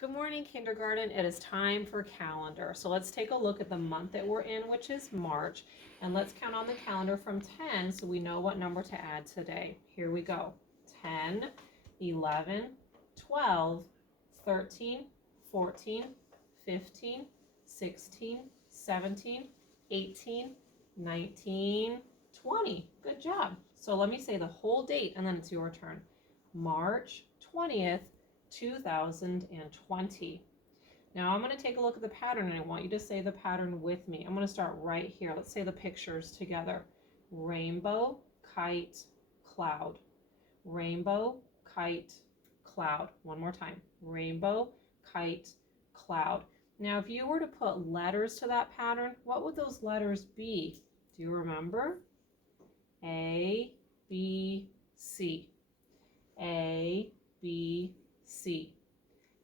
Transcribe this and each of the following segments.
Good morning, kindergarten. It is time for calendar. So let's take a look at the month that we're in, which is March. And let's count on the calendar from 10 so we know what number to add today. Here we go. 10, 11, 12, 13, 14, 15, 16, 17, 18, 19, 20. Good job. So let me say the whole date and then it's your turn. March 20th, 2020. Now I'm going to take a look at the pattern and I want you to say the pattern with me. I'm going to start right here. Let's say the pictures together. Rainbow, kite, cloud. Rainbow, kite, cloud. One more time. Rainbow, kite, cloud. Now if you were to put letters to that pattern, what would those letters be? Do you remember? A, B, C. A, B, C.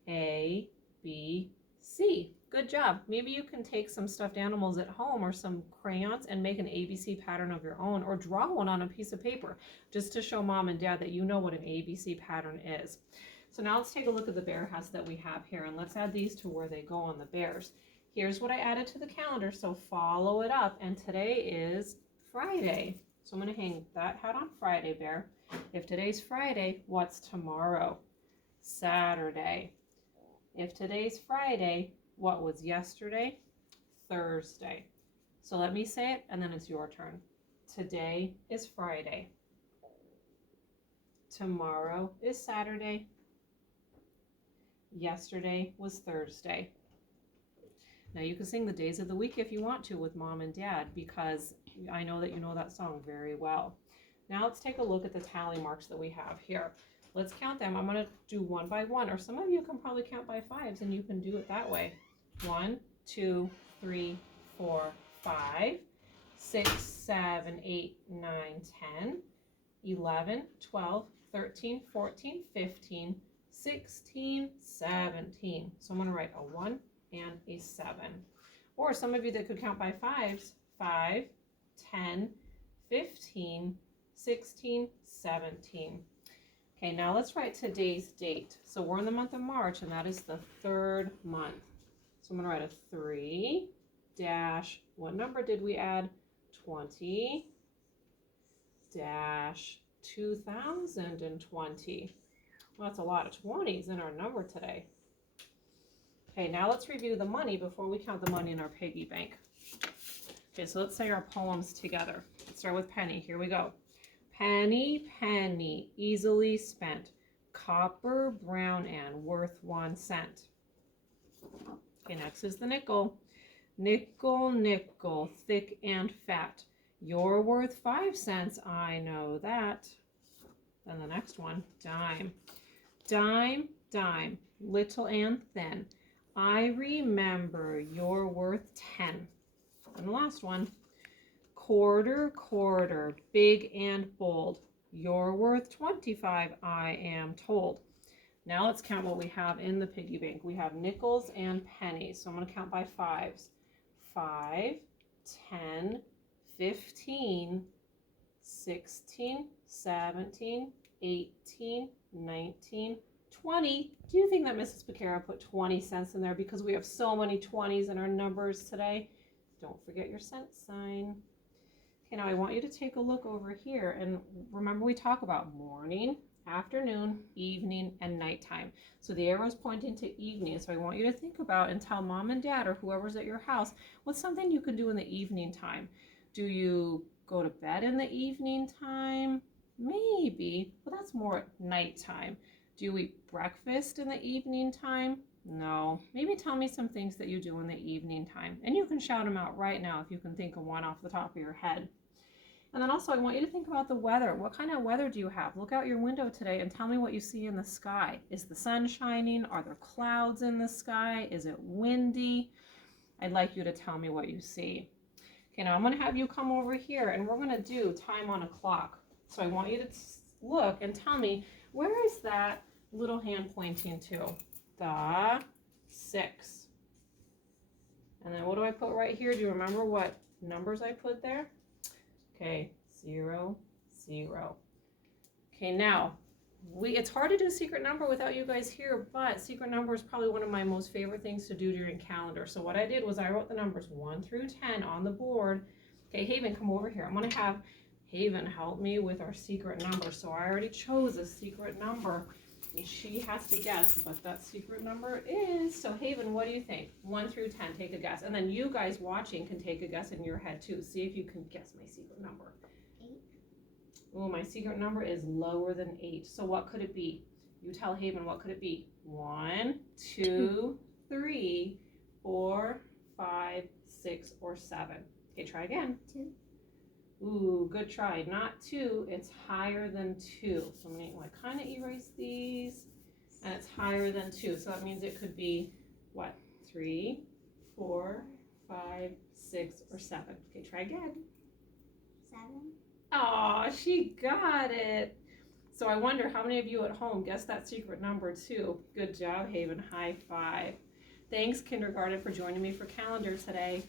A, B, C. Good job. Maybe you can take some stuffed animals at home or some crayons and make an ABC pattern of your own, or draw one on a piece of paper just to show mom and dad that you know what an ABC pattern is. So now let's take a look at the bear house that we have here, and let's add these to where they go on the bears. Here's what I added to the calendar, so follow it up. And today is Friday. So I'm going to hang that hat on Friday, bear. If today's Friday, what's tomorrow? Saturday. If today's Friday, what was yesterday? Thursday. So let me say it and then it's your turn. Today is Friday. Tomorrow is Saturday. Yesterday was Thursday. Now you can sing the days of the week if you want to with mom and dad, because I know that you know that song very well. Now let's take a look at the tally marks that we have here. Let's count them. I'm going to do one by one, or some of you can probably count by fives and you can do it that way. 1, 2, 3, 4, 5, 6, 7, 8, 9, 10, 11, 12, 13, 14, 15, 16, 17. So I'm going to write a 1 and a 7. Or some of you that could count by fives, 5, 10, 15, 16, 17. Okay, now let's write today's date. So we're in the month of March, and that is the 3rd month. So I'm going to write a 3 dash, what number did we add? 20 dash 2020. Well, that's a lot of 20s in our number today. Okay, now let's review the money before we count the money in our piggy bank. Okay, so let's say our poems together. Let's start with penny. Here we go. Penny, penny, easily spent, copper, brown, and worth 1 cent. Okay, next is the nickel. Nickel, nickel, thick and fat. You're worth 5 cents, I know that. Then the next one, dime. Dime, dime, little and thin. I remember you're worth 10. And the last one, quarter, quarter, big and bold. You're worth 25, I am told. Now let's count what we have in the piggy bank. We have nickels and pennies. So I'm going to count by fives. 5, 10, 15, 16, 17, 18, 19, 20. Do you think that Mrs. Becerra put 20 cents in there because we have so many 20s in our numbers today? Don't forget your cent sign. Okay, now I want you to take a look over here, and remember we talk about morning, afternoon, evening, and nighttime. So the arrow is pointing to evening, so I want you to think about and tell mom and dad or whoever's at your house what's something you can do in the evening time. Do you go to bed in the evening time? Maybe, but that's more at nighttime. Do you eat breakfast in the evening time? No. Maybe tell me some things that you do in the evening time. And you can shout them out right now if you can think of one off the top of your head. And then also I want you to think about the weather. What kind of weather do you have? Look out your window today and tell me what you see in the sky. Is the sun shining? Are there clouds in the sky? Is it windy? I'd like you to tell me what you see. Okay, now I'm going to have you come over here and we're going to do time on a clock. So I want you to look and tell me, where is that little hand pointing to? The 6. And then what do I put right here? Do you remember what numbers I put there? Okay, 0, 0. Okay, now It's hard to do secret number without you guys here, but secret number is probably one of my most favorite things to do during calendar. So what I did was I wrote the numbers 1 through 10 on the board. Okay, Haven, come over here. I'm gonna have Haven help me with our secret number. So I already chose a secret number, and she has to guess what that secret number is. So Haven, what do you think? 1 through 10, take a guess. And then you guys watching can take a guess in your head too. See if you can guess my secret number. Oh, my secret number is lower than 8. So what could it be? You tell Haven, what could it be? 1, 2, 3, 4, 5, 6, or 7. Okay, try again. 2. Ooh, good try. Not 2, it's higher than 2. So I'm going to kind of erase these, and it's higher than 2. So that means it could be, what, 3, 4, 5, 6, or 7. Okay, try again. 7. Aw, she got it. So I wonder how many of you at home guessed that secret number too. Good job, Haven. High five. Thanks, kindergarten, for joining me for calendar today.